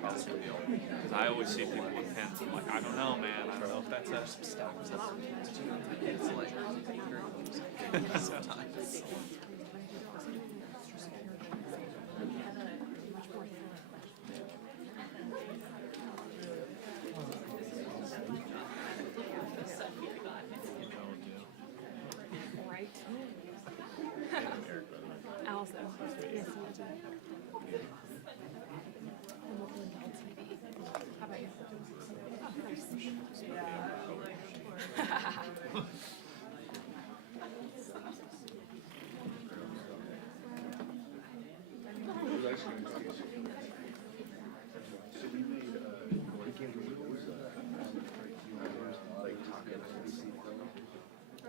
Because I always see people with pens. I'm like, I don't know, man. I don't know if that's a stuff. It's like sometimes. Right. Allison. Yes, you do. How about you?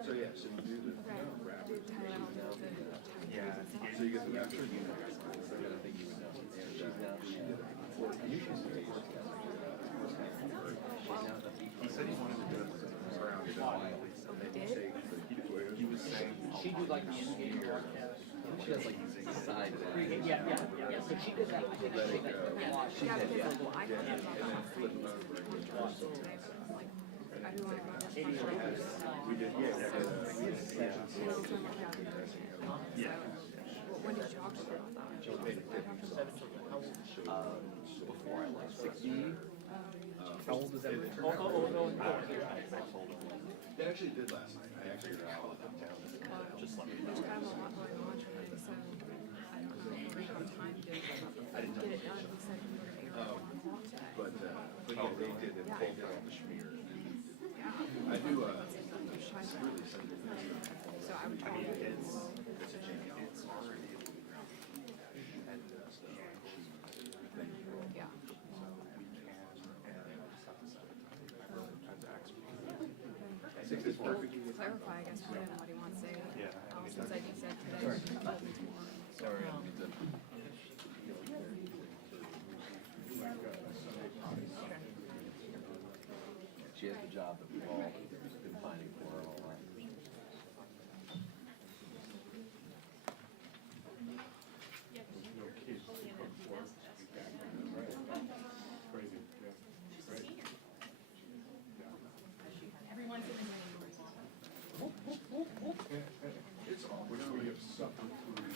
So yeah, so you do the rapid. Yeah. So you get the rapid. I think you would know. He said he wanted to do it around it. He was saying She do like the in-game broadcast. She has like these side. Yeah. So she did that. I think she did that. She did, yeah. Well, I thought about that last night. Today, but I'm like, I do want to go to we did, yeah. Yeah. When did you talk to her about that? Before I left 60. How old is that? They actually did last night. I actually got out of town. Just let me know. There's kind of a lot going on today, so I don't know if we have time to get it done. He said he would air at 1 o'clock today. But yeah, they did it. Pulled it on the schmear. I do, it's really simple. So I would tell you It's a change. It's already. yeah. Clarify, I guess, for him what he wants to say. Allison said you said today, she told me tomorrow. Sorry. She has the job that we've all been finding for her all along. It's all, we have suffered through it.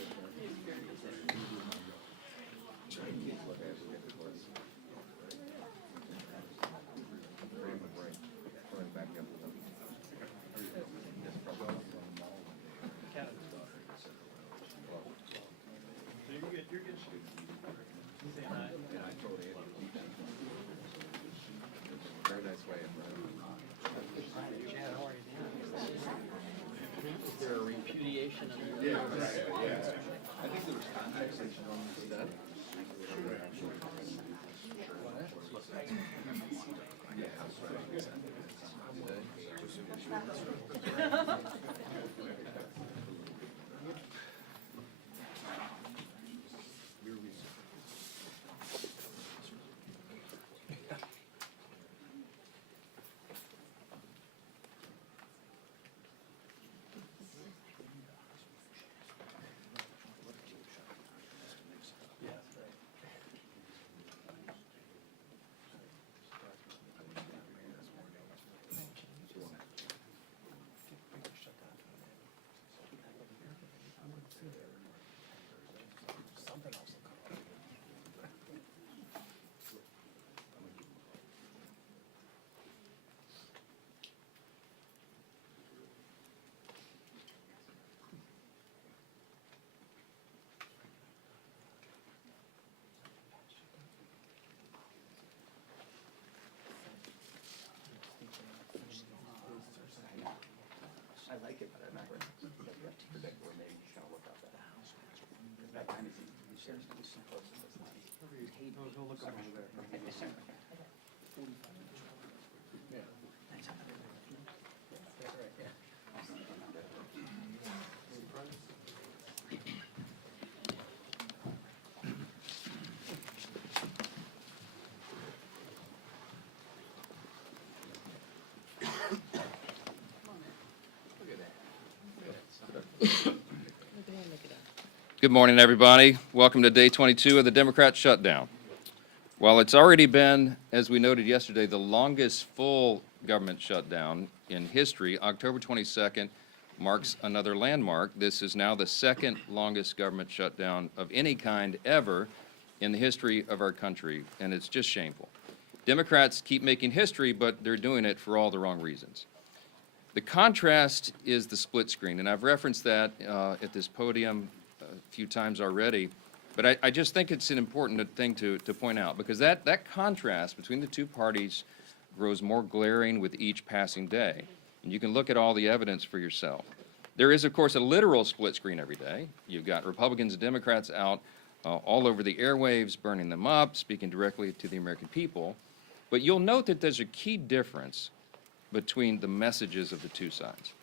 Very nice way of Chad, how are you doing? Is there a repudiation of the? Yeah, I think there was context that you don't see that. I like it, but I never predict where maybe you should look up at. Because that kind of seems to be shared to some close to this line. He'll look over there. Good morning, everybody. Welcome to day 22 of the Democrat shutdown. While it's already been, as we noted yesterday, the longest full government shutdown in history, October 22nd marks another landmark. This is now the second longest government shutdown of any kind ever in the history of our country, and it's just shameful. Democrats keep making history, but they're doing it for all the wrong reasons. The contrast is the split screen, and I've referenced that at this podium a few times already, but I just think it's an important thing to point out, because that contrast between the two parties grows more glaring with each passing day, and you can look at all the evidence for yourself. There is, of course, a literal split screen every day. You've got Republicans and Democrats out all over the airwaves, burning them up, speaking directly to the American people, but you'll note that there's a key difference between the messages of the two sides.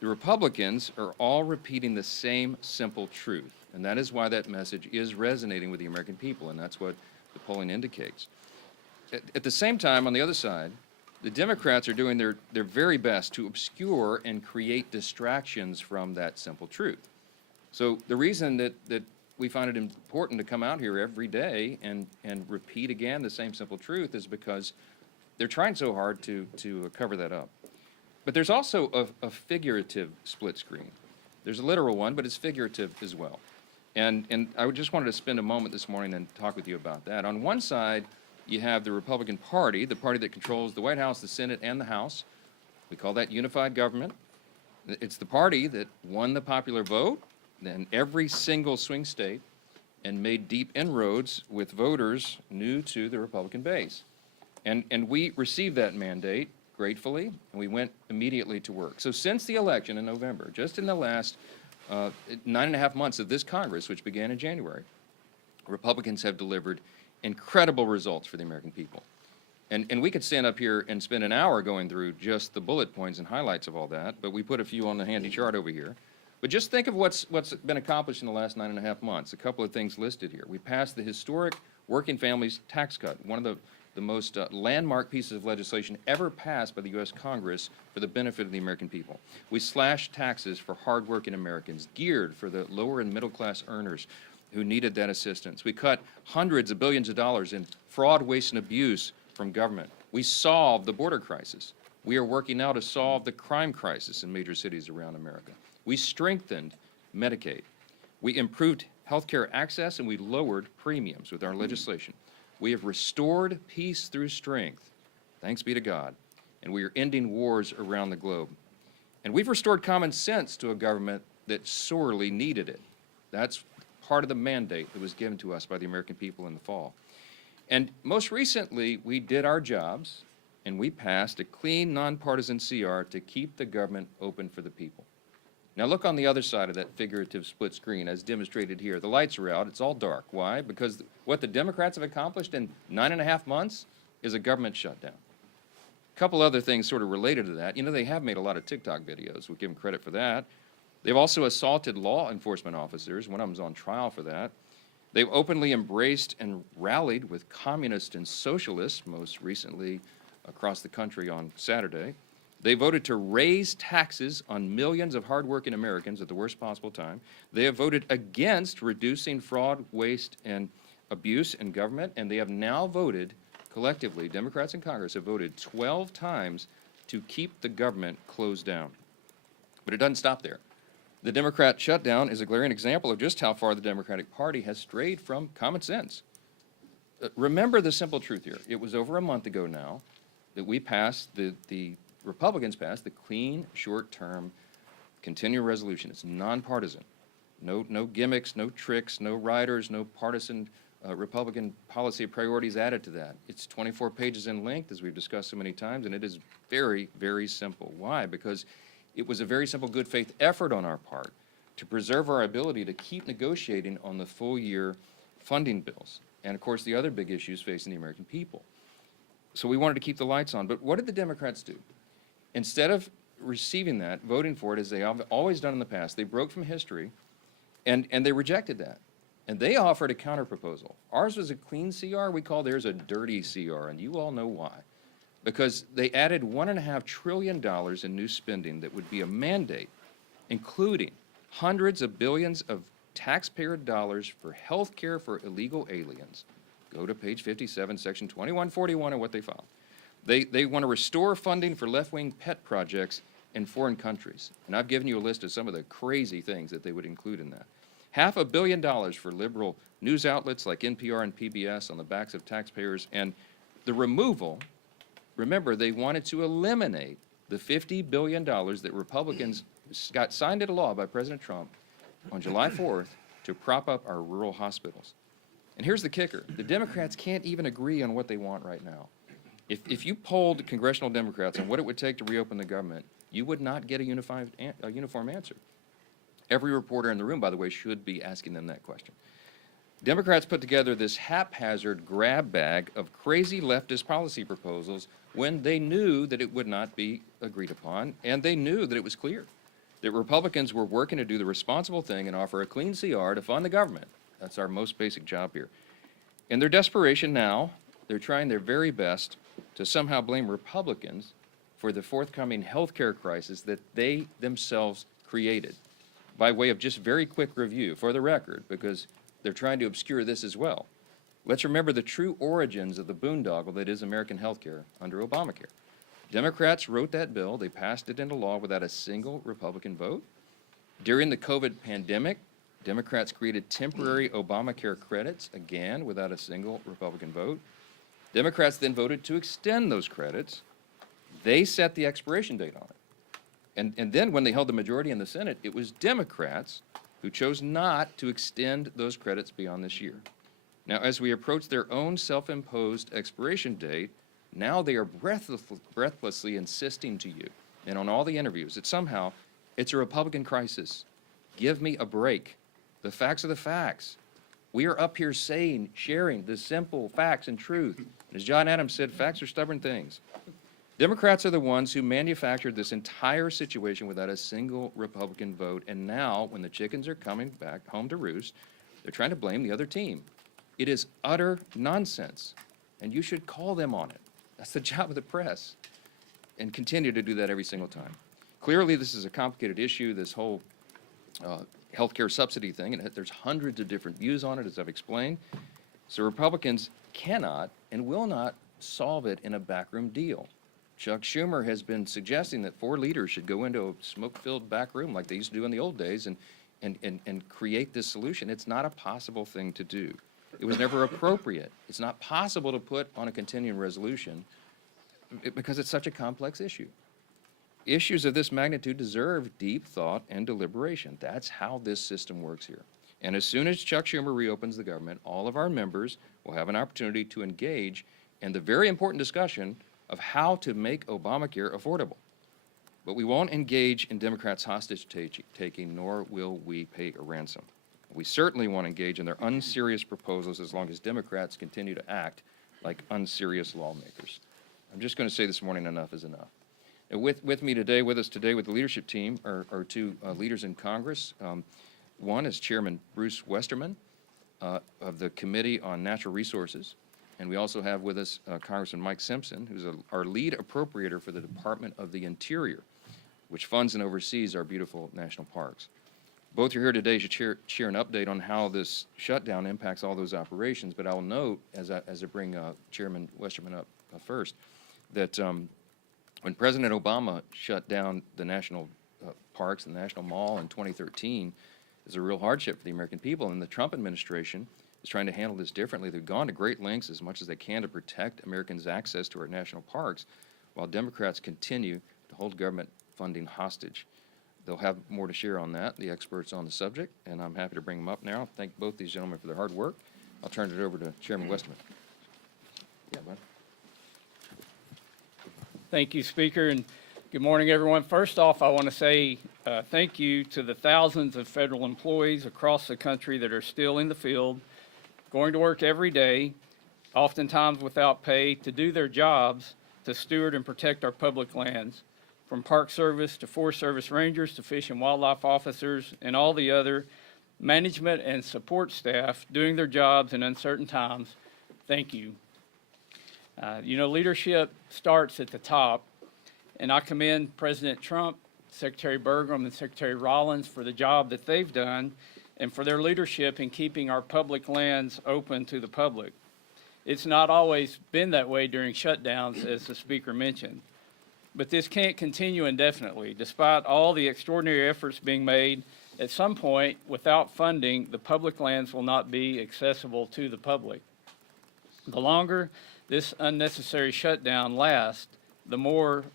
The Republicans are all repeating the same simple truth, and that is why that message is resonating with the American people, and that's what the polling indicates. At the same time, on the other side, the Democrats are doing their very best to obscure and create distractions from that simple truth. So the reason that we find it important to come out here every day and repeat again the same simple truth is because they're trying so hard to cover that up. But there's also a figurative split screen. There's a literal one, but it's figurative as well. And I just wanted to spend a moment this morning and talk with you about that. On one side, you have the Republican Party, the party that controls the White House, the Senate, and the House. We call that unified government. It's the party that won the popular vote in every single swing state and made deep inroads with voters new to the Republican base. And we received that mandate gratefully, and we went immediately to work. So since the election in November, just in the last 9.5 months of this Congress, which began in January, Republicans have delivered incredible results for the American people. And we could stand up here and spend an hour going through just the bullet points and highlights of all that, but we put a few on the handy chart over here. But just think of what's been accomplished in the last 9.5 months. A couple of things listed here. We passed the historic Working Families Tax Cut, one of the most landmark pieces of legislation ever passed by the U.S. Congress for the benefit of the American people. We slashed taxes for hardworking Americans, geared for the lower and middle class earners who needed that assistance. We cut hundreds of billions of dollars in fraud, waste, and abuse from government. We solved the border crisis. We are working now to solve the crime crisis in major cities around America. We strengthened Medicaid. We improved health care access, and we lowered premiums with our legislation. We have restored peace through strength, thanks be to God, and we are ending wars around the globe. And we've restored common sense to a government that sorely needed it. That's part of the mandate that was given to us by the American people in the fall. And most recently, we did our jobs, and we passed a clean, nonpartisan CR to keep the government open for the people. Now look on the other side of that figurative split screen as demonstrated here. The lights are out. It's all dark. Why? Because what the Democrats have accomplished in 9.5 months is a government shutdown. A couple other things sort of related to that. You know, they have made a lot of TikTok videos. We'll give them credit for that. They've also assaulted law enforcement officers. One of them's on trial for that. They've openly embraced and rallied with communists and socialists, most recently across the country on Saturday. They voted to raise taxes on millions of hardworking Americans at the worst possible time. They have voted against reducing fraud, waste, and abuse in government, and they have now voted, collectively, Democrats in Congress have voted 12 times to keep the government closed down. But it doesn't stop there. The Democrat shutdown is a glaring example of just how far the Democratic Party has strayed from common sense. Remember the simple truth here. It was over a month ago now that we passed the Republicans passed the clean, short-term, continuing resolution. It's nonpartisan. No gimmicks, no tricks, no riders, no partisan Republican policy priorities added to that. It's 24 pages in length, as we've discussed so many times, and it is very, very simple. Why? Because it was a very simple good faith effort on our part to preserve our ability to keep negotiating on the full-year funding bills and, of course, the other big issues facing the American people. So we wanted to keep the lights on. But what did the Democrats do? Instead of receiving that, voting for it, as they have always done in the past, they broke from history, and they rejected that. And they offered a counterproposal. Ours was a clean CR. We call theirs a dirty CR, and you all know why. Because they added $1.5 trillion in new spending that would be a mandate, including hundreds of billions of taxpayer dollars for health care for illegal aliens. Go to page 57, section 2141 of what they filed. They want to restore funding for left-wing pet projects in foreign countries. And I've given you a list of some of the crazy things that they would include in that. $500 million for liberal news outlets like NPR and PBS on the backs of taxpayers, and the removal, remember, they wanted to eliminate the $50 billion that Republicans got signed into law by President Trump on July 4th to prop up our rural hospitals. And here's the kicker. The Democrats can't even agree on what they want right now. If you polled congressional Democrats on what it would take to reopen the government, you would not get a uniform answer. Every reporter in the room, by the way, should be asking them that question. Democrats put together this haphazard grab bag of crazy leftist policy proposals when they knew that it would not be agreed upon, and they knew that it was clear that Republicans were working to do the responsible thing and offer a clean CR to fund the government. That's our most basic job here. In their desperation now, they're trying their very best to somehow blame Republicans for the forthcoming health care crisis that they themselves created. By way of just very quick review, for the record, because they're trying to obscure this as well. Let's remember the true origins of the boondoggle that is American health care under Obamacare. Democrats wrote that bill. They passed it into law without a single Republican vote. During the COVID pandemic, Democrats created temporary Obamacare credits, again, without a single Republican vote. Democrats then voted to extend those credits. They set the expiration date on it. And then when they held the majority in the Senate, it was Democrats who chose not to extend those credits beyond this year. Now, as we approach their own self-imposed expiration date, now they are breathlessly insisting to you, and on all the interviews, that somehow it's a Republican crisis. Give me a break. The facts are the facts. We are up here saying, sharing the simple facts and truth. And as John Adams said, facts are stubborn things. Democrats are the ones who manufactured this entire situation without a single Republican vote, and now, when the chickens are coming back home to roost, they're trying to blame the other team. It is utter nonsense, and you should call them on it. That's the job of the press, and continue to do that every single time. Clearly, this is a complicated issue, this whole healthcare subsidy thing, and there's hundreds of different views on it, as I've explained. So Republicans cannot and will not solve it in a backroom deal. Chuck Schumer has been suggesting that 4 leaders should go into a smoke-filled back room like they used to do in the old days and create this solution. It's not a possible thing to do. It was never appropriate. It's not possible to put on a continuing resolution because it's such a complex issue. Issues of this magnitude deserve deep thought and deliberation. That's how this system works here. And as soon as Chuck Schumer reopens the government, all of our members will have an opportunity to engage in the very important discussion of how to make Obamacare affordable. But we won't engage in Democrats' hostage-taking, nor will we pay a ransom. We certainly won't engage in their unserious proposals as long as Democrats continue to act like unserious lawmakers. I'm just going to say this morning, enough is enough. With us today with the leadership team are 2 leaders in Congress. One is Chairman Bruce Westerman of the Committee on Natural Resources. And we also have with us Congressman Mike Simpson, who's our lead appropriator for the Department of the Interior, which funds and oversees our beautiful national parks. Both are here today to share an update on how this shutdown impacts all those operations, but I'll note, as I bring Chairman Westerman up first, that when President Obama shut down the national parks, the National Mall in 2013, it was a real hardship for the American people, and the Trump administration is trying to handle this differently. They've gone to great lengths as much as they can to protect Americans' access to our national parks, while Democrats continue to hold government funding hostage. They'll have more to share on that, the experts on the subject, and I'm happy to bring them up now. Thank both these gentlemen for their hard work. I'll turn it over to Chairman Westerman. Yeah, bud. Thank you, Speaker, and good morning, everyone. First off, I want to say thank you to the thousands of federal employees across the country that are still in the field, going to work every day, oftentimes without pay, to do their jobs to steward and protect our public lands, from Park Service to Forest Service Rangers to Fish and Wildlife officers and all the other management and support staff doing their jobs in uncertain times. Thank you. Leadership starts at the top, and I commend President Trump, Secretary Burgum, and Secretary Rollins for the job that they've done and for their leadership in keeping our public lands open to the public. It's not always been that way during shutdowns, as the speaker mentioned. But this can't continue indefinitely. Despite all the extraordinary efforts being made, at some point, without funding, the public lands will not be accessible to the public. The longer this unnecessary shutdown lasts, the more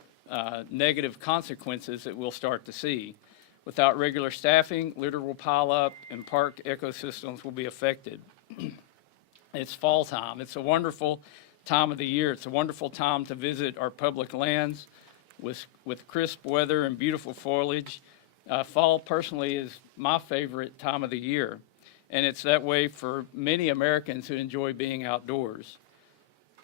negative consequences that we'll start to see. Without regular staffing, litter will pile up and park ecosystems will be affected. It's fall time. It's a wonderful time of the year. It's a wonderful time to visit our public lands with crisp weather and beautiful foliage. Fall personally is my favorite time of the year, and it's that way for many Americans who enjoy being outdoors.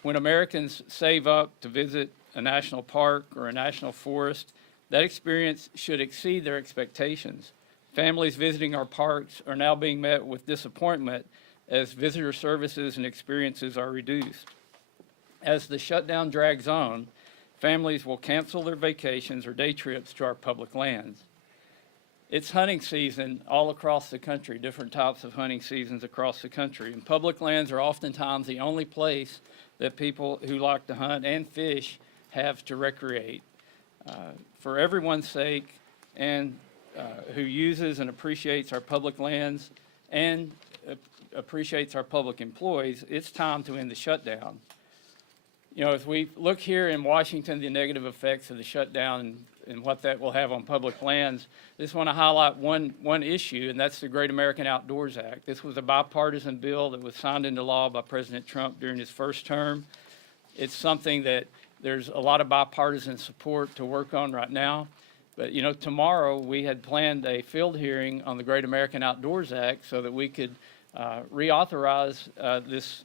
When Americans save up to visit a national park or a national forest, that experience should exceed their expectations. Families visiting our parks are now being met with disappointment as visitor services and experiences are reduced. As the shutdown drags on, families will cancel their vacations or day trips to our public lands. It's hunting season all across the country, different types of hunting seasons across the country, and public lands are oftentimes the only place that people who like to hunt and fish have to recreate. For everyone's sake, and who uses and appreciates our public lands and appreciates our public employees, it's time to end the shutdown. You know, as we look here in Washington, the negative effects of the shutdown and what that will have on public lands, I just want to highlight one issue, and that's the Great American Outdoors Act. This was a bipartisan bill that was signed into law by President Trump during his first term. It's something that there's a lot of bipartisan support to work on right now. But, you know, tomorrow we had planned a field hearing on the Great American Outdoors Act so that we could reauthorize this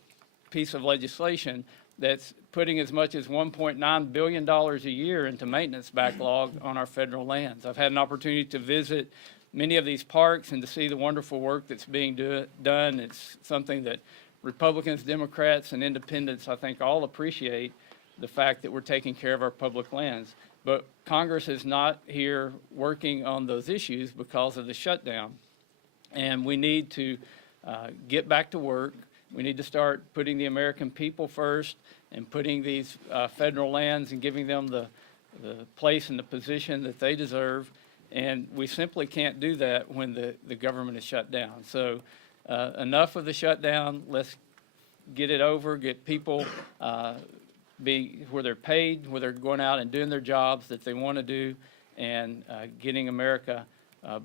piece of legislation that's putting as much as $1.9 billion a year into maintenance backlog on our federal lands. I've had an opportunity to visit many of these parks and to see the wonderful work that's being done. It's something that Republicans, Democrats, and independents, I think, all appreciate the fact that we're taking care of our public lands. But Congress is not here working on those issues because of the shutdown. And we need to get back to work. We need to start putting the American people first and putting these federal lands and giving them the place and the position that they deserve. And we simply can't do that when the government is shut down. So enough of the shutdown. Let's get it over, get people where they're paid, where they're going out and doing their jobs that they want to do, and getting America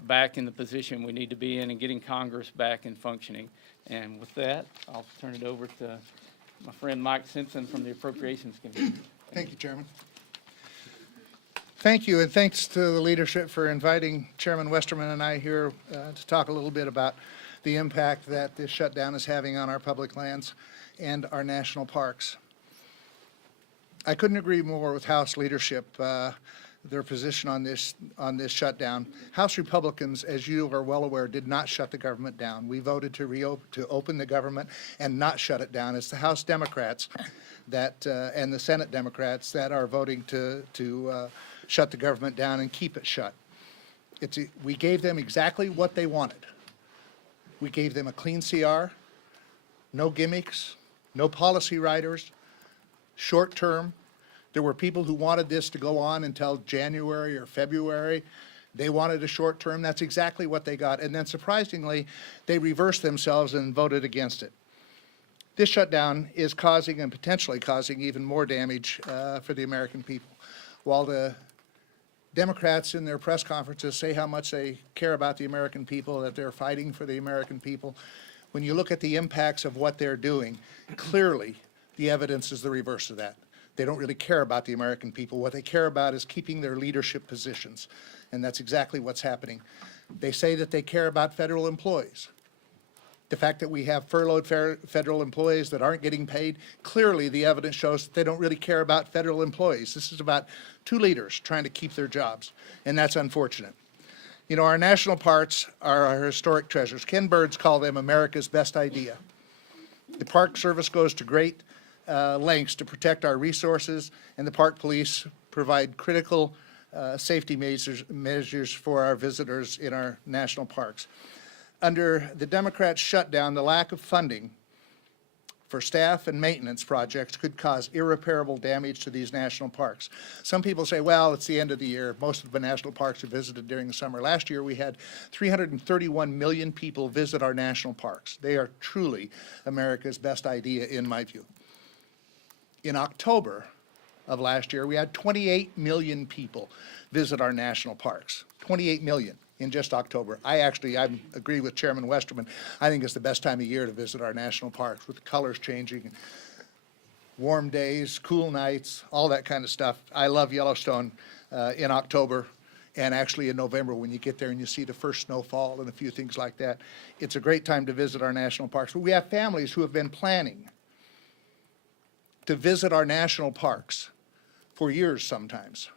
back in the position we need to be in and getting Congress back and functioning. And with that, I'll turn it over to my friend Mike Simpson from the Appropriations Committee. Thank you, Chairman. Thank you, and thanks to the leadership for inviting Chairman Westerman and I here to talk a little bit about the impact that this shutdown is having on our public lands and our national parks. I couldn't agree more with House leadership, their position on this shutdown. House Republicans, as you are well aware, did not shut the government down. We voted to open the government and not shut it down. It's the House Democrats that and the Senate Democrats that are voting to shut the government down and keep it shut. We gave them exactly what they wanted. We gave them a clean CR, no gimmicks, no policy riders, short term. There were people who wanted this to go on until January or February. They wanted a short term. That's exactly what they got. And then surprisingly, they reversed themselves and voted against it. This shutdown is causing and potentially causing even more damage for the American people. While the Democrats in their press conferences say how much they care about the American people, that they're fighting for the American people, when you look at the impacts of what they're doing, clearly the evidence is the reverse of that. They don't really care about the American people. What they care about is keeping their leadership positions, and that's exactly what's happening. They say that they care about federal employees. The fact that we have furloughed federal employees that aren't getting paid, clearly the evidence shows that they don't really care about federal employees. This is about two leaders trying to keep their jobs, and that's unfortunate. You know, our national parks are our historic treasures. Ken Burns called them America's best idea. The Park Service goes to great lengths to protect our resources, and the Park Police provide critical safety measures for our visitors in our national parks. under the Democrats' shutdown, the lack of funding for staff and maintenance projects could cause irreparable damage to these national parks. Some people say, well, it's the end of the year. Most of the national parks are visited during the summer. Last year, we had 331 million people visit our national parks. They are truly America's best idea, in my view. In October of last year, we had 28 million people visit our national parks. 28 million in just October. I agree with Chairman Westerman. I think it's the best time of year to visit our national parks, with the colors changing, warm days, cool nights, all that kind of stuff. I love Yellowstone in October, and actually in November when you get there and you see the first snowfall and a few things like that. It's a great time to visit our national parks. But we have families who have been planning to visit our national parks for years sometimes,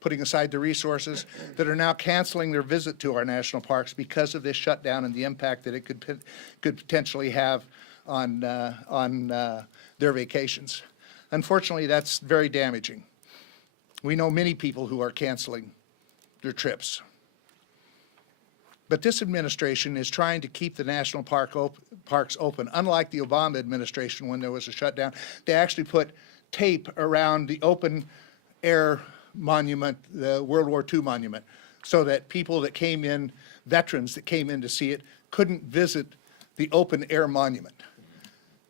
putting aside the resources, that are now canceling their visit to our national parks because of this shutdown and the impact that it could potentially have on their vacations. Unfortunately, that's very damaging. We know many people who are canceling their trips. But this administration is trying to keep the national parks open. Unlike the Obama administration when there was a shutdown, they actually put tape around the open air monument, the World War II monument, so that people that came in, veterans that came in to see it, couldn't visit the open air monument.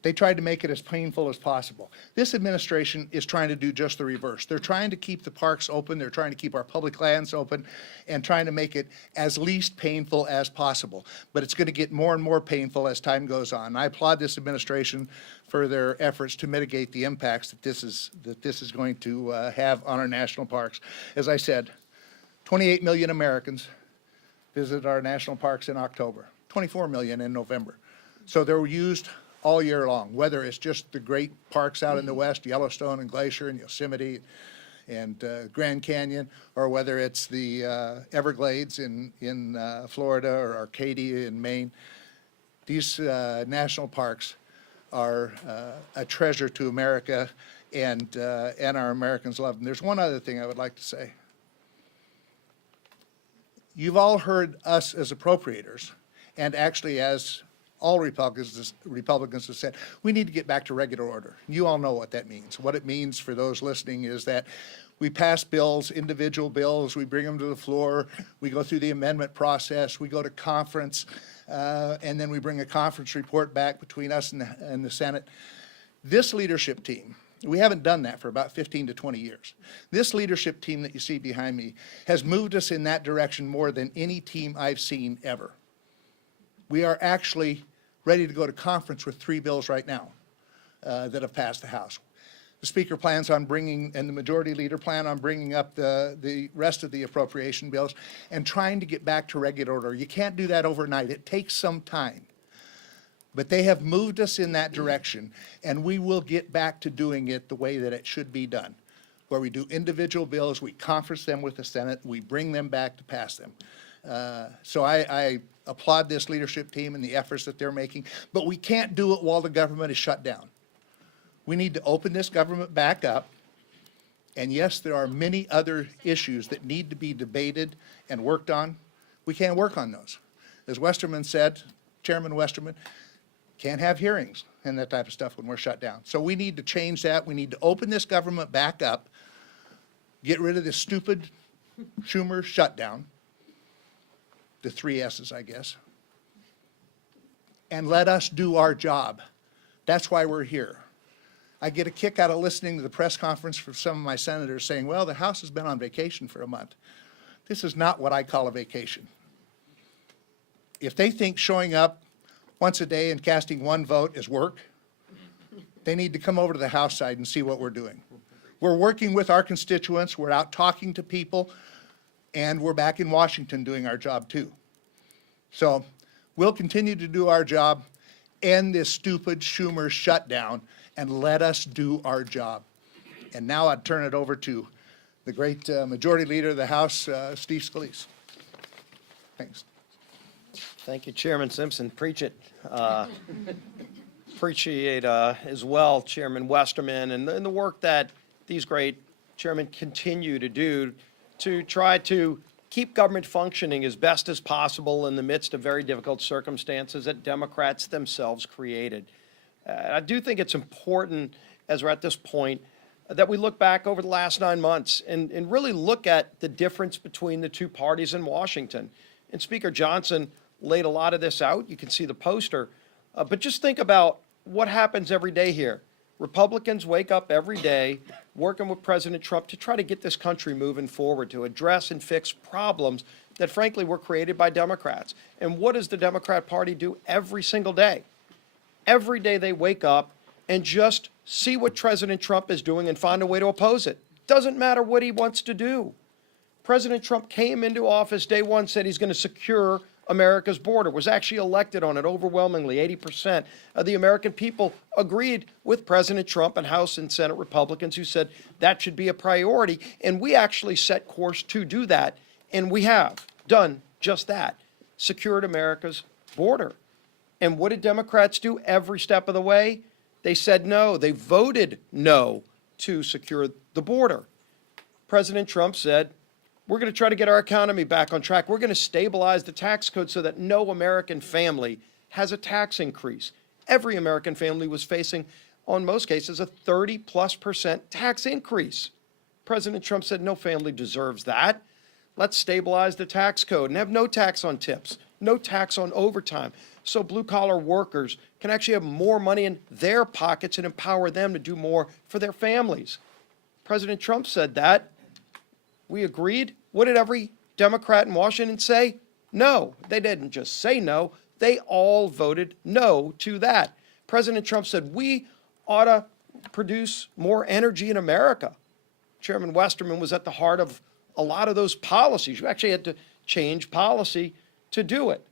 They tried to make it as painful as possible. This administration is trying to do just the reverse. They're trying to keep the parks open, they're trying to keep our public lands open, and trying to make it as least painful as possible. But it's going to get more and more painful as time goes on. I applaud this administration for their efforts to mitigate the impacts that this is going to have on our national parks. As I said, 28 million Americans visited our national parks in October, 24 million in November. So they were used all year long, whether it's just the great parks out in the west, Yellowstone and Glacier and Yosemite and Grand Canyon, or whether it's the Everglades in Florida or Arcadia in Maine. These national parks are a treasure to America, and our Americans love them. There's one other thing I would like to say. You've all heard us as appropriators, and actually as all Republicans have said, we need to get back to regular order. You all know what that means. What it means for those listening is that we pass bills, individual bills, we bring them to the floor, we go through the amendment process, we go to conference, and then we bring a conference report back between us and the Senate. This leadership team, we haven't done that for about 15 to 20 years. This leadership team that you see behind me has moved us in that direction more than any team I've seen ever. We are actually ready to go to conference with 3 bills right now that have passed the House. The Speaker plans on bringing, and the Majority Leader plan on bringing up the rest of the appropriation bills and trying to get back to regular order. You can't do that overnight. It takes some time. But they have moved us in that direction, and we will get back to doing it the way that it should be done, where we do individual bills, we conference them with the Senate, we bring them back to pass them. So I applaud this leadership team and the efforts that they're making, but we can't do it while the government is shut down. We need to open this government back up, and yes, there are many other issues that need to be debated and worked on. We can't work on those. As Westerman said, Chairman Westerman, can't have hearings and that type of stuff when we're shut down. So we need to change that. We need to open this government back up, get rid of this stupid Schumer shutdown, the 3 S's, I guess, and let us do our job. That's why we're here. I get a kick out of listening to the press conference from some of my senators saying, well, the House has been on vacation for a month. This is not what I call a vacation. If they think showing up once a day and casting 1 vote is work, they need to come over to the House side and see what we're doing. We're working with our constituents, we're out talking to people, and we're back in Washington doing our job too. So we'll continue to do our job, end this stupid Schumer shutdown, and let us do our job. And now I'd turn it over to the great Majority Leader of the House, Steve Scalise. Thanks. Thank you, Chairman Simpson. Preach it. Appreciate as well Chairman Westerman and the work that these great chairmen continue to do to try to keep government functioning as best as possible in the midst of very difficult circumstances that Democrats themselves created. I do think it's important, as we're at this point, that we look back over the last 9 months and really look at the difference between the two parties in Washington. And Speaker Johnson laid a lot of this out. You can see the poster. But just think about what happens every day here. Republicans wake up every day working with President Trump to try to get this country moving forward, to address and fix problems that frankly were created by Democrats. And what does the Democrat Party do every single day? Every day they wake up and just see what President Trump is doing and find a way to oppose it. Doesn't matter what he wants to do. President Trump came into office day one, said he's going to secure America's border, was actually elected on it overwhelmingly. 80% of the American people agreed with President Trump and House and Senate Republicans who said that should be a priority. And we actually set course to do that. And we have done just that, secured America's border. And what did Democrats do every step of the way? They said no. They voted no to secure the border. President Trump said, we're going to try to get our economy back on track. We're going to stabilize the tax code so that no American family has a tax increase. Every American family was facing, on most cases, a 30+% tax increase. President Trump said no family deserves that. Let's stabilize the tax code and have no tax on tips, no tax on overtime, so blue-collar workers can actually have more money in their pockets and empower them to do more for their families. President Trump said that. We agreed. What did every Democrat in Washington say? No. They didn't just say no. They all voted no to that. President Trump said we ought to produce more energy in America. Chairman Westerman was at the heart of a lot of those policies. You actually had to change policy to do it.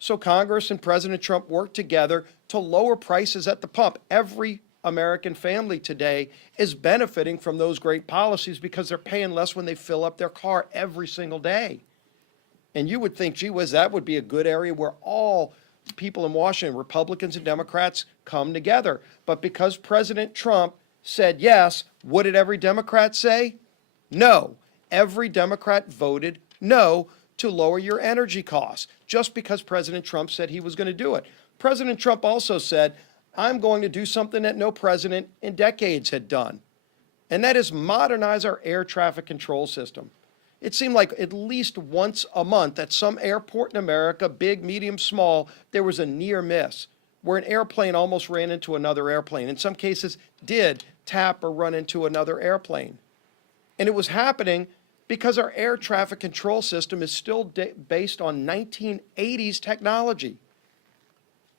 So Congress and President Trump worked together to lower prices at the pump. Every American family today is benefiting from those great policies because they're paying less when they fill up their car every single day. And you would think, gee whiz, that would be a good area where all people in Washington, Republicans and Democrats, come together. But because President Trump said yes, what did every Democrat say? No. Every Democrat voted no to lower your energy costs, just because President Trump said he was going to do it. President Trump also said, I'm going to do something that no president in decades had done, and that is modernize our air traffic control system. It seemed like at least once a month at some airport in America, big, medium, small, there was a near miss where an airplane almost ran into another airplane. In some cases, did tap or run into another airplane. And it was happening because our air traffic control system is still based on 1980s technology.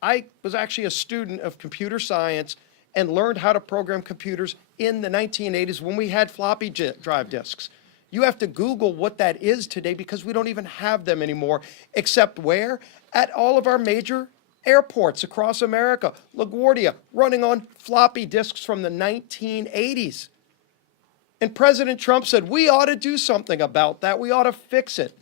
I was actually a student of computer science and learned how to program computers in the 1980s when we had floppy drive disks. You have to Google what that is today because we don't even have them anymore, except where? At all of our major airports across America. LaGuardia running on floppy disks from the 1980s. And President Trump said, we ought to do something about that. We ought to fix it.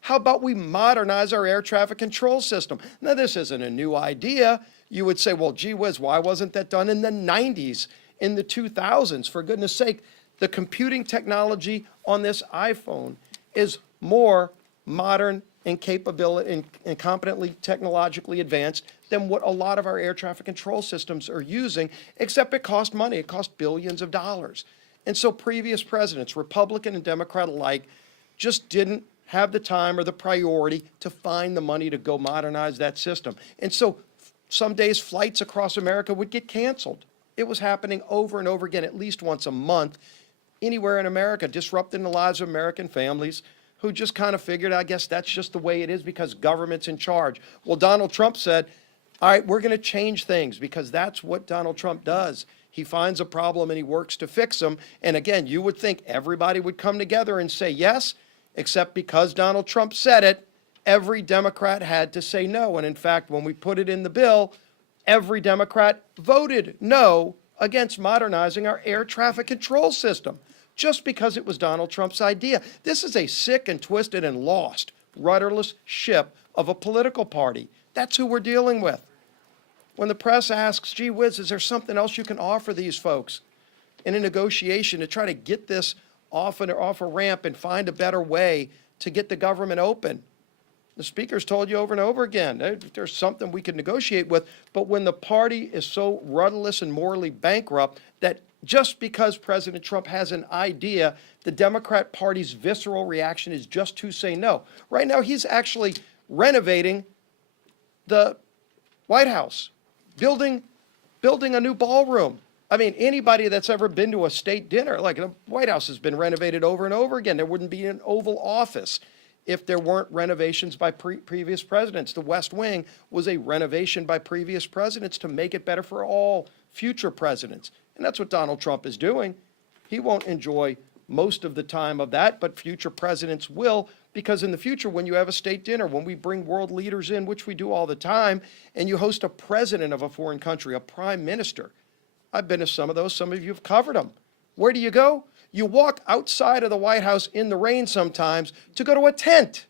How about we modernize our air traffic control system? Now, this isn't a new idea. You would say, well, gee whiz, why wasn't that done in the 90s, in the 2000s? For goodness sake, the computing technology on this iPhone is more modern and capability and competently technologically advanced than what a lot of our air traffic control systems are using, except it cost money. It cost billions of dollars. And so previous presidents, Republican and Democrat alike, just didn't have the time or the priority to find the money to go modernize that system. And so some days flights across America would get canceled. It was happening over and over again, at least once a month, anywhere in America, disrupting the lives of American families who just kind of figured, I guess that's just the way it is because government's in charge. Well, Donald Trump said, all right, we're going to change things because that's what Donald Trump does. He finds a problem and he works to fix them. And again, you would think everybody would come together and say yes, except because Donald Trump said it, every Democrat had to say no. And in fact, when we put it in the bill, every Democrat voted no against modernizing our air traffic control system, just because it was Donald Trump's idea. This is a sick and twisted and lost, rudderless ship of a political party. That's who we're dealing with. When the press asks, gee whiz, is there something else you can offer these folks in a negotiation to try to get this off a ramp and find a better way to get the government open. The speaker's told you over and over again, there's something we could negotiate with, but when the party is so rudderless and morally bankrupt that just because President Trump has an idea, the Democrat Party's visceral reaction is just to say no. Right now, he's actually renovating the White House, building a new ballroom. I mean, anybody that's ever been to a state dinner, like the White House has been renovated over and over again. There wouldn't be an Oval Office if there weren't renovations by previous presidents. The West Wing was a renovation by previous presidents to make it better for all future presidents. And that's what Donald Trump is doing. He won't enjoy most of the time of that, but future presidents will, because in the future, when you have a state dinner, when we bring world leaders in, which we do all the time, and you host a president of a foreign country, a prime minister, I've been to some of those, some of you have covered them. Where do you go? You walk outside of the White House in the rain sometimes to go to a tent,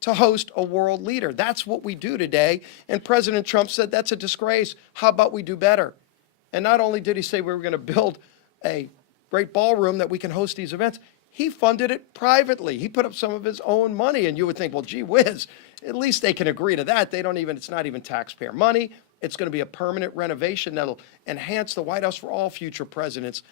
to host a world leader. That's what we do today. And President Trump said, that's a disgrace. How about we do better? And not only did he say we were going to build a great ballroom that we can host these events, he funded it privately. He put up some of his own money. And you would think, well, gee whiz, at least they can agree to that. It's not even taxpayer money. It's going to be a permanent renovation that'll enhance the White House for all future presidents.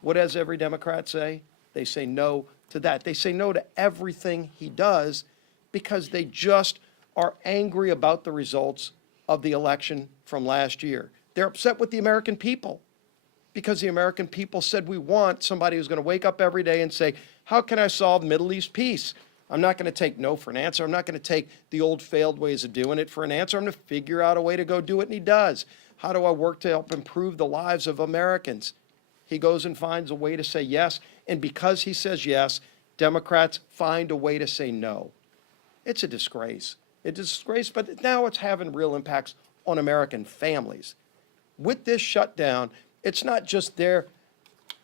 What does every Democrat say? They say no to that. They say no to everything he does because they just are angry about the results of the election from last year. They're upset with the American people because the American people said we want somebody who's going to wake up every day and say, how can I solve Middle East peace? I'm not going to take no for an answer. I'm not going to take the old failed ways of doing it for an answer. I'm going to figure out a way to go do it, and he does. How do I work to help improve the lives of Americans? He goes and finds a way to say yes, and because he says yes, Democrats find a way to say no. It's a disgrace. It's a disgrace, but now it's having real impacts on American families. With this shutdown, it's not just their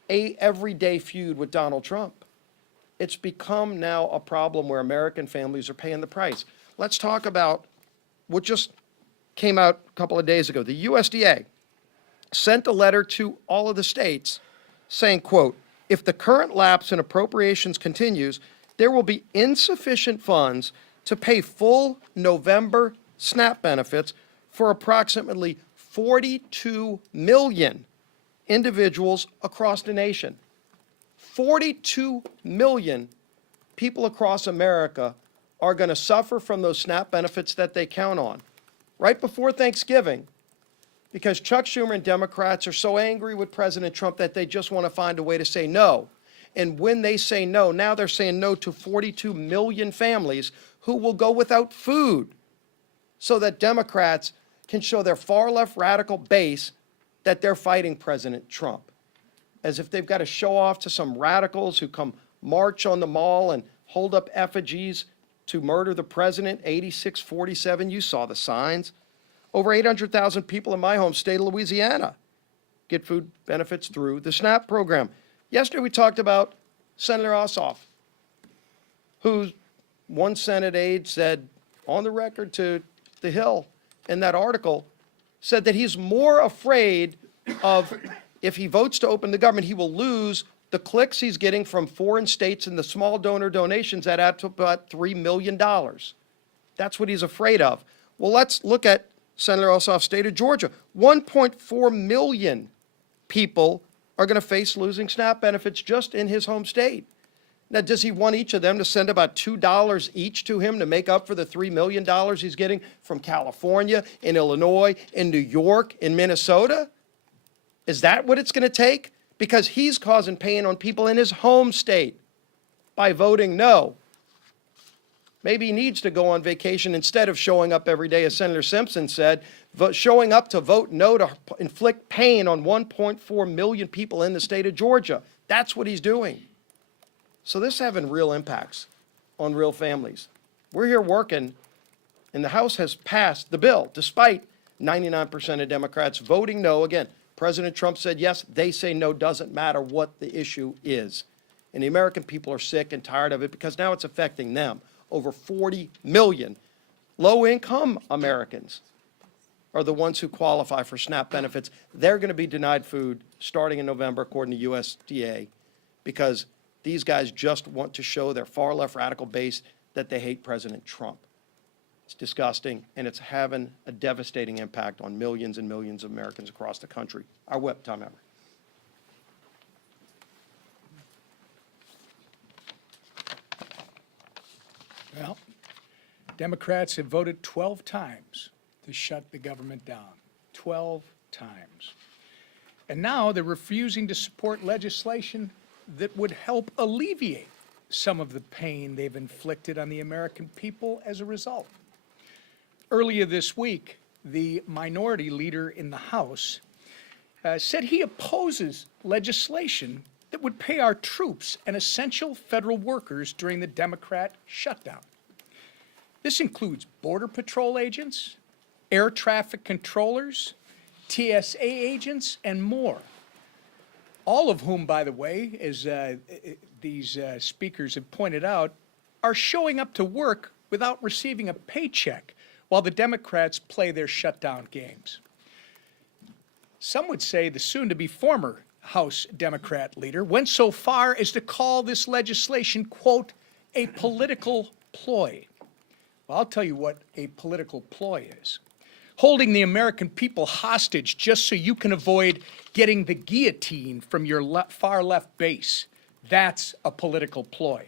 everyday feud with Donald Trump. It's become now a problem where American families are paying the price. Let's talk about what just came out a couple of days ago. The USDA sent a letter to all of the states saying, quote, if the current lapse in appropriations continues, there will be insufficient funds to pay full November SNAP benefits for approximately 42 million individuals across the nation. 42 million people across America are going to suffer from those SNAP benefits that they count on. Right before Thanksgiving, because Chuck Schumer and Democrats are so angry with President Trump that they just want to find a way to say no. And when they say no, now they're saying no to 42 million families who will go without food so that Democrats can show their far-left radical base that they're fighting President Trump. As if they've got to show off to some radicals who come march on the mall and hold up effigies to murder the president, 8647, you saw the signs. Over 800,000 people in my home state of Louisiana get food benefits through the SNAP program. Yesterday we talked about Senator Ossoff, who one Senate aide said on the record to The Hill in that article, said that he's more afraid of if he votes to open the government, he will lose the clicks he's getting from foreign states and the small donor donations that add to about $3 million. That's what he's afraid of. Well, let's look at Senator Ossoff's state of Georgia. 1.4 million people are going to face losing SNAP benefits just in his home state. Now, does he want each of them to send about $2 each to him to make up for the $3 million he's getting from California, in Illinois, in New York, in Minnesota? Is that what it's going to take? Because he's causing pain on people in his home state by voting no. Maybe he needs to go on vacation instead of showing up every day, as Senator Simpson said, showing up to vote no to inflict pain on 1.4 million people in the state of Georgia. That's what he's doing. So this is having real impacts on real families. We're here working, and the House has passed the bill, despite 99% of Democrats voting no. Again, President Trump said yes, they say no, doesn't matter what the issue is. And the American people are sick and tired of it because now it's affecting them. Over 40 million low-income Americans are the ones who qualify for SNAP benefits. They're going to be denied food starting in November, according to USDA, because These guys just want to show their far left radical base that they hate President Trump. It's disgusting, and it's having a devastating impact on millions and millions of Americans across the country. Our whip, Tom Emmer. Well, Democrats have voted 12 times to shut the government down. 12 times. And now they're refusing to support legislation that would help alleviate some of the pain they've inflicted on the American people as a result. Earlier this week, the minority leader in the House said he opposes legislation that would pay our troops and essential federal workers during the Democrat shutdown. This includes Border Patrol agents, air traffic controllers, TSA agents, and more. All of whom, by the way, as these speakers have pointed out, are showing up to work without receiving a paycheck while the Democrats play their shutdown games. Some would say the soon-to-be former House Democrat leader went so far as to call this legislation, quote, a political ploy. Well, I'll tell you what a political ploy is. Holding the American people hostage just so you can avoid getting the guillotine from your far left base. That's a political ploy.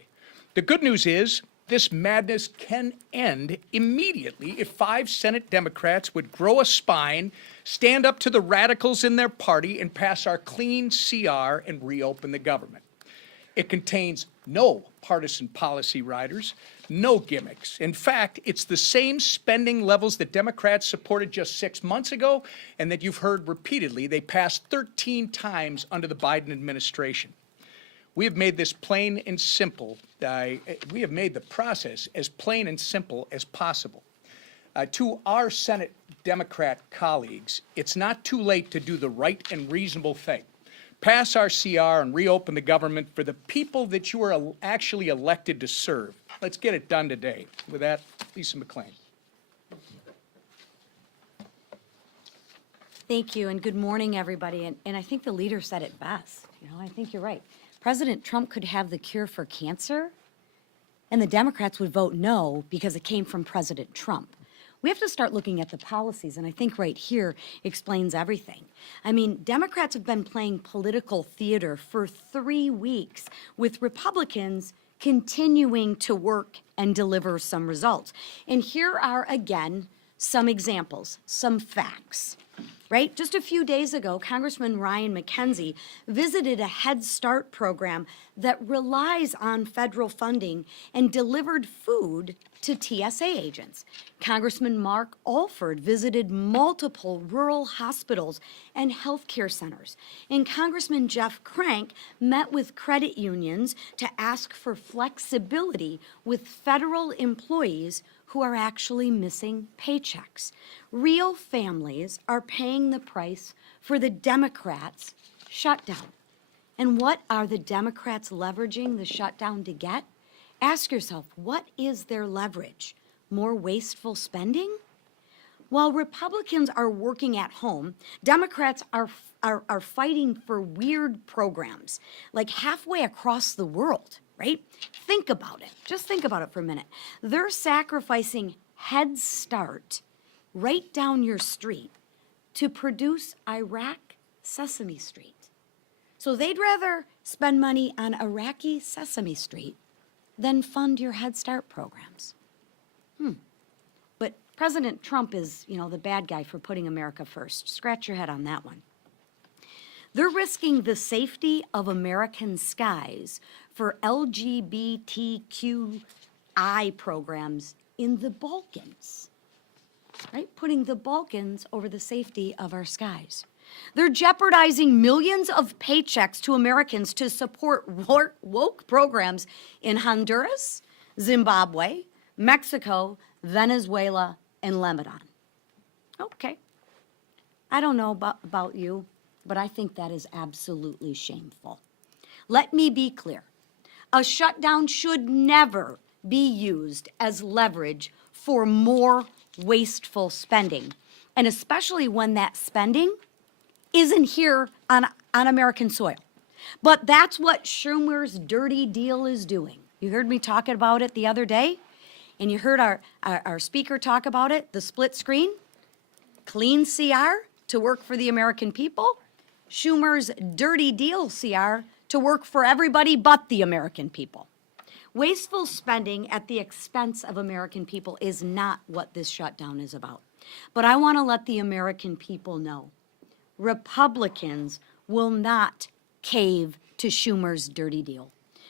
The good news is this madness can end immediately if 5 Senate Democrats would grow a spine, stand up to the radicals in their party, and pass our clean CR and reopen the government. It contains no partisan policy riders, no gimmicks. In fact, it's the same spending levels that Democrats supported just 6 months ago and that you've heard repeatedly they passed 13 times under the Biden administration. We have made this plain and simple. We have made the process as plain and simple as possible. To our Senate Democrat colleagues, it's not too late to do the right and reasonable thing. Pass our CR and reopen the government for the people that you are actually elected to serve. Let's get it done today. With that, Lisa McClain. Thank you, and good morning, everybody. And I think the leader said it best. You know, I think you're right. President Trump could have the cure for cancer, and the Democrats would vote no because it came from President Trump. We have to start looking at the policies, and I think right here explains everything. I mean, Democrats have been playing political theater for 3 weeks with Republicans continuing to work and deliver some results. And here are, again, some examples, some facts. Right? Just a few days ago, Congressman Ryan McKenzie visited a Head Start program that relies on federal funding and delivered food to TSA agents. Congressman Mark Alford visited multiple rural hospitals and healthcare centers. And Congressman Jeff Crank met with credit unions to ask for flexibility with federal employees who are actually missing paychecks. Real families are paying the price for the Democrats' shutdown. And what are the Democrats leveraging the shutdown to get? Ask yourself, what is their leverage? More wasteful spending? While Republicans are working at home, Democrats are fighting for weird programs, like halfway across the world, right? Think about it. Just think about it for a minute. They're sacrificing Head Start right down your street to produce Iraq Sesame Street. So they'd rather spend money on Iraqi Sesame Street than fund your Head Start programs. But President Trump is, you know, the bad guy for putting America first. Scratch your head on that one. They're risking the safety of American skies for LGBTQI programs in the Balkans, right? Putting the Balkans over the safety of our skies. They're jeopardizing millions of paychecks to Americans to support woke programs in Honduras, Zimbabwe, Mexico, Venezuela, and Lebanon. Okay. I don't know about you, but I think that is absolutely shameful. Let me be clear. A shutdown should never be used as leverage for more wasteful spending, and especially when that spending isn't here on American soil. But that's what Schumer's dirty deal is doing. You heard me talking about it the other day, and you heard our speaker talk about it, the split screen, clean CR to work for the American people, Schumer's dirty deal CR to work for everybody but the American people. Wasteful spending at the expense of American people is not what this shutdown is about. But I want to let the American people know, Republicans will not cave to Schumer's dirty deal.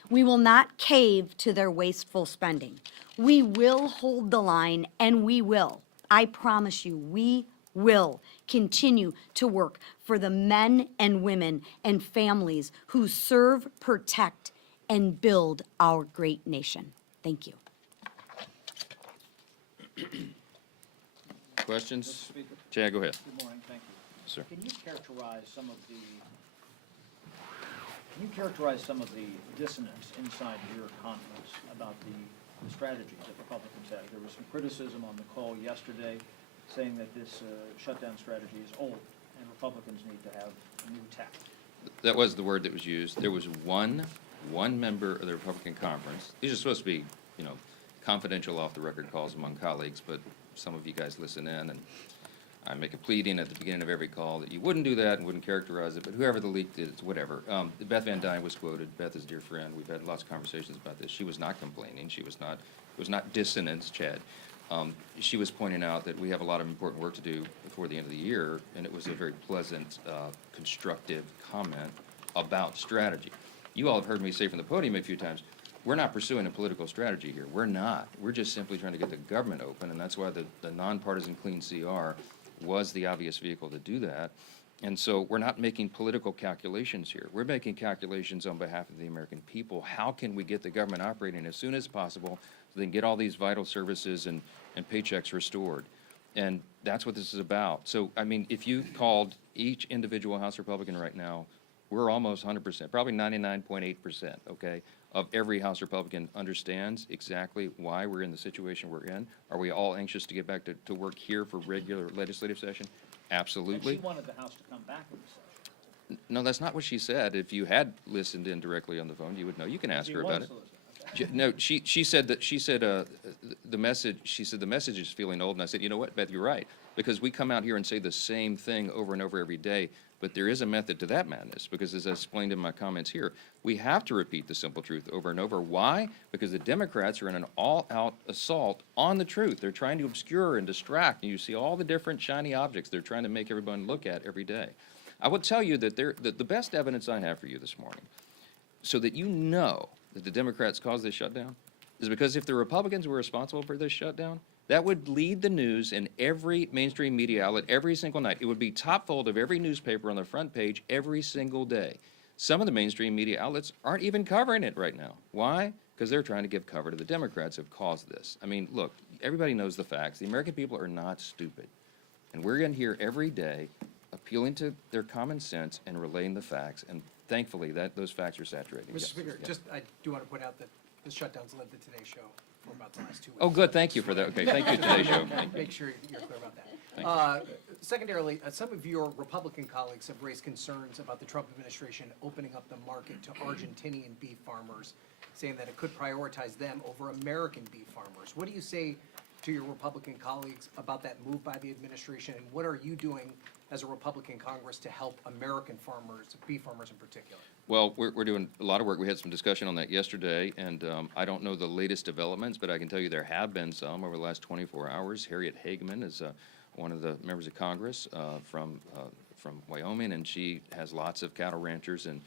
We will not cave to their wasteful spending. We will hold the line, and we will. I promise you, we will continue to work for the men and women and families who serve, protect, and build our great nation. Thank you. Questions? Chad, go ahead. Good morning, thank you. Sir. Can you characterize some of the dissonance inside your conference about the strategies that Republicans have? There was some criticism on the call yesterday saying that this shutdown strategy is old and Republicans need to have a new tack. That was the word that was used. There was one member of the Republican conference. These are supposed to be, confidential off-the-record calls among colleagues, but some of you guys listen in, and I make a pleading at the beginning of every call that you wouldn't do that and wouldn't characterize it, but whoever the leak did, it's whatever. Beth Van Dyne was quoted. Beth is a dear friend. We've had lots of conversations about this. She was not complaining. It was not dissonance, Chad. She was pointing out that we have a lot of important work to do before the end of the year, and it was a very pleasant, constructive comment about strategy. You all have heard me say from the podium a few times, we're not pursuing a political strategy here. We're not. We're just simply trying to get the government open, and that's why the nonpartisan clean CR was the obvious vehicle to do that. And so we're not making political calculations here. We're making calculations on behalf of the American people. How can we get the government operating as soon as possible so they can get all these vital services and paychecks restored? And that's what this is about. So, I mean, if you called each individual House Republican right now, we're almost 100%, probably 99.8%, okay, of every House Republican understands exactly why we're in the situation we're in. Are we all anxious to get back to work here for regular legislative session? Absolutely. And she wanted the House to come back with the session. No, that's not what she said. If you had listened in directly on the phone, you would know. You can ask her about it. No, she said the message is feeling old, and I said, you know what, Beth, you're right, because we come out here and say the same thing over and over every day, but there is a method to that madness, because as I explained in my comments here, we have to repeat the simple truth over and over. Why? Because the Democrats are in an all-out assault on the truth. They're trying to obscure and distract, and you see all the different shiny objects they're trying to make everyone look at every day. I will tell you that the best evidence I have for you this morning, so that you know that the Democrats caused this shutdown, is because if the Republicans were responsible for this shutdown, that would lead the news in every mainstream media outlet every single night. It would be top fold of every newspaper on the front page every single day. Some of the mainstream media outlets aren't even covering it right now. Why? Because they're trying to give cover to the Democrats who have caused this. I mean, look, everybody knows the facts. The American people are not stupid. And we're in here every day appealing to their common sense and relaying the facts, and thankfully those facts are saturating. Mr. Yes, Speaker, yes. just, I do want to point out that the shutdown's led the Today Show for about the last 2 weeks. Oh, good, thank you for that. Okay, thank you, Today Show. Make sure you're clear about Thank that. Secondarily, some of your Republican colleagues have raised concerns about the Trump administration opening up the market to Argentinian beef farmers, saying that it could prioritize them over American beef farmers. What do you say to your Republican colleagues about that move by the administration, and what are you doing as a Republican Congress to help American farmers, beef farmers in particular? Well, we're doing a lot of work. We had some discussion on that yesterday, and I don't know the latest developments, but I can tell you there have been some over the last 24 hours. Harriet Hageman is one of the members of Congress from Wyoming, and she has lots of cattle ranchers and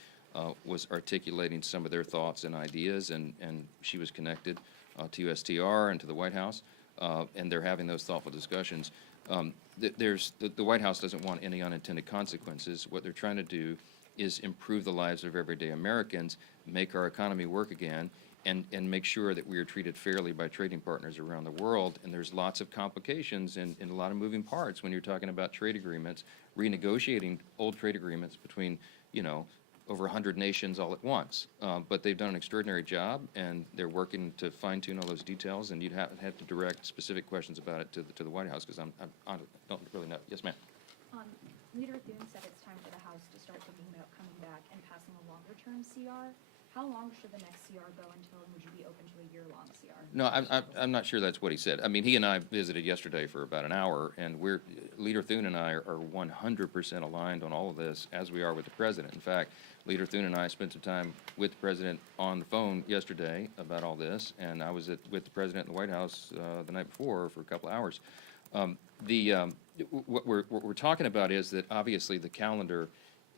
was articulating some of their thoughts and ideas, and she was connected to USTR and to the White House, and they're having those thoughtful discussions. The White House doesn't want any unintended consequences. What they're trying to do is improve the lives of everyday Americans, make our economy work again, and make sure that we are treated fairly by trading partners around the world. And there's lots of complications and a lot of moving parts when you're talking about trade agreements, renegotiating old trade agreements between, over 100 nations all at once. But they've done an extraordinary job, and they're working to fine-tune all those details, and you'd have to direct specific questions about it to the White House, because I don't really know. Yes, ma'am. Leader Thune said it's time for the House to start thinking about coming back and passing a longer-term CR. How long should the next CR go until, and would you be open to a year-long CR? No, I'm not sure that's what he said. I mean, he and I visited yesterday for about an hour, and Leader Thune and I are 100% aligned on all of this, as we are with the president. In fact, Leader Thune and I spent some time with the president on the phone yesterday about all this, and I was with the president in the White House the night before for a couple of hours. What we're talking about is that obviously the calendar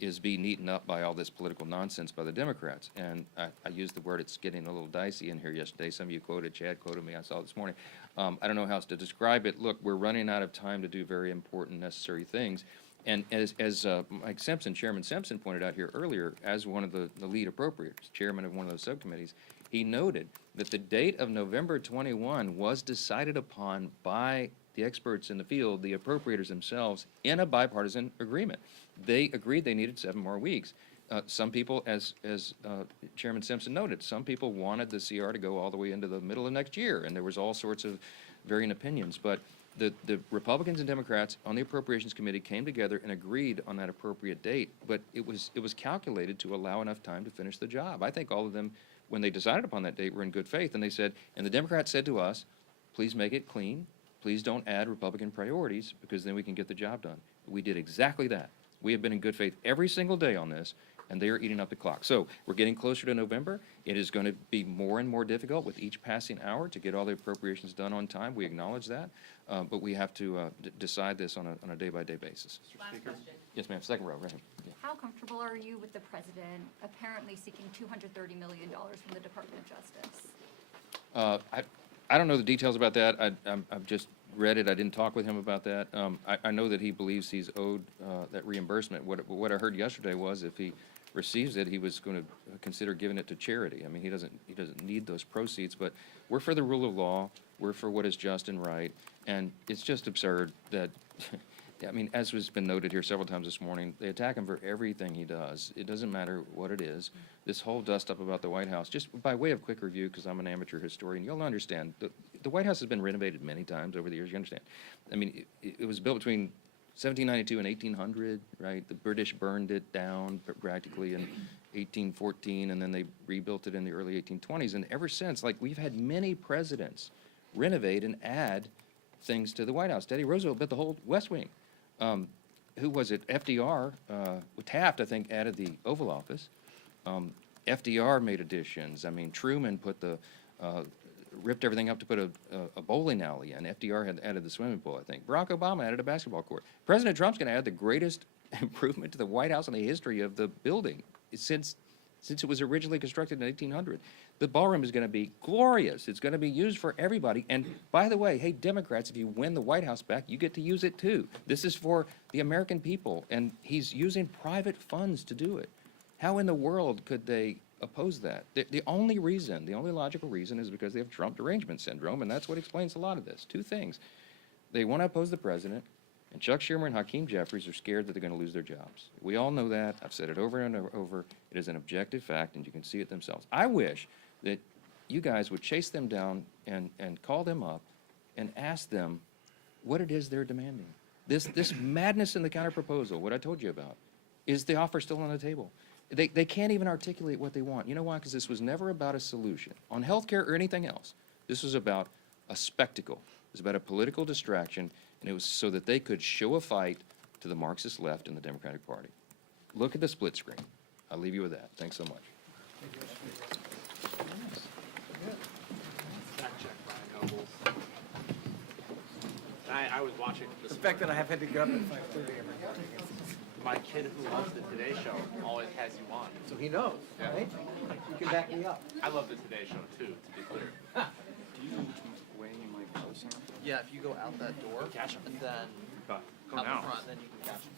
is being eaten up by all this political nonsense by the Democrats. And I used the word, it's getting a little dicey in here yesterday. Some of you quoted, Chad quoted me, I saw it this morning. I don't know how else to describe it. Look, we're running out of time to do very important, necessary things. And as Mike Simpson, Chairman Simpson pointed out here earlier, as one of the lead appropriators, chairman of one of those subcommittees, he noted that the date of November 21 was decided upon by the experts in the field, the appropriators themselves, in a bipartisan agreement. They agreed they needed 7 more weeks. Some people, as Chairman Simpson noted, some people wanted the CR to go all the way into the middle of next year, and there was all sorts of varying opinions. But the Republicans and Democrats on the Appropriations Committee came together and agreed on that appropriate date, but it was calculated to allow enough time to finish the job. I think all of them, when they decided upon that date, were in good faith, and they said, and the Democrats said to us, please make it clean, please don't add Republican priorities, because then we can get the job done. We did exactly that. We have been in good faith every single day on this, and they are eating up the clock. So we're getting closer to November. It is going to be more and more difficult with each passing hour to get all the appropriations done on time. We acknowledge that, but we have to decide this on a day-by-day basis. Last question. Yes, ma'am. Second row, right here. Yeah. How comfortable are you with the president apparently seeking $230 million from the Department of Justice? I don't know the details about that. I've just read it. I didn't talk with him about that. I know that he believes he's owed that reimbursement. What I heard yesterday was if he receives it, he was going to consider giving it to charity. I mean, he doesn't need those proceeds, but we're for the rule of law. We're for what is just and right, and it's just absurd that, I mean, as has been noted here several times this morning, they attack him for everything he does. It doesn't matter what it is. This whole dust-up about the White House, just by way of quick review, because I'm an amateur historian, you'll understand, the White House has been renovated many times over the years, you understand. I mean, it was built between 1792 and 1800, right? The British burned it down practically in 1814, and then they rebuilt it in the early 1820s. And ever since, like, we've had many presidents renovate and add things to the White House. Teddy Roosevelt built the whole West Wing. Who was it? FDR, Taft, I think, added the Oval Office. FDR made additions. I mean, Truman put ripped everything up to put a bowling alley in. FDR had added the swimming pool, I think. Barack Obama added a basketball court. President Trump's going to add the greatest improvement to the White House in the history of the building since it was originally constructed in 1800. The ballroom is going to be glorious. It's going to be used for everybody. And by the way, hey, Democrats, if you win the White House back, you get to use it too. This is for the American people, and he's using private funds to do it. How in the world could they oppose that? The only logical reason is because they have Trump derangement syndrome, and that's what explains a lot of this. 2 things. They want to oppose the president, and Chuck Schumer and Hakeem Jeffries are scared that they're going to lose their jobs. We all know that. I've said it over and over. It is an objective fact, and you can see it themselves. I wish that you guys would chase them down and call them up and ask them what it is they're demanding. This madness in the counterproposal, what I told you about, is the offer still on the table? They can't even articulate what they want. You know why? Because this was never about a solution on health care or anything else. This was about a spectacle. It was about a political distraction, and it was so that they could show a fight to the Marxist left in the Democratic Party. Look at the split screen. I'll leave you with that. Thanks so much. Fact check, Brian Nobles. I was watching The fact that I have had to get up at 5:30 every morning, my kid who loves the Today Show always has you on. so he knows, right? You can back me up. I love the Today Show too, to be clear. Do you know which way you might go, Sam? Yeah, if you go out that door, Catch 'em. and then Go out now. the front, then you can catch them.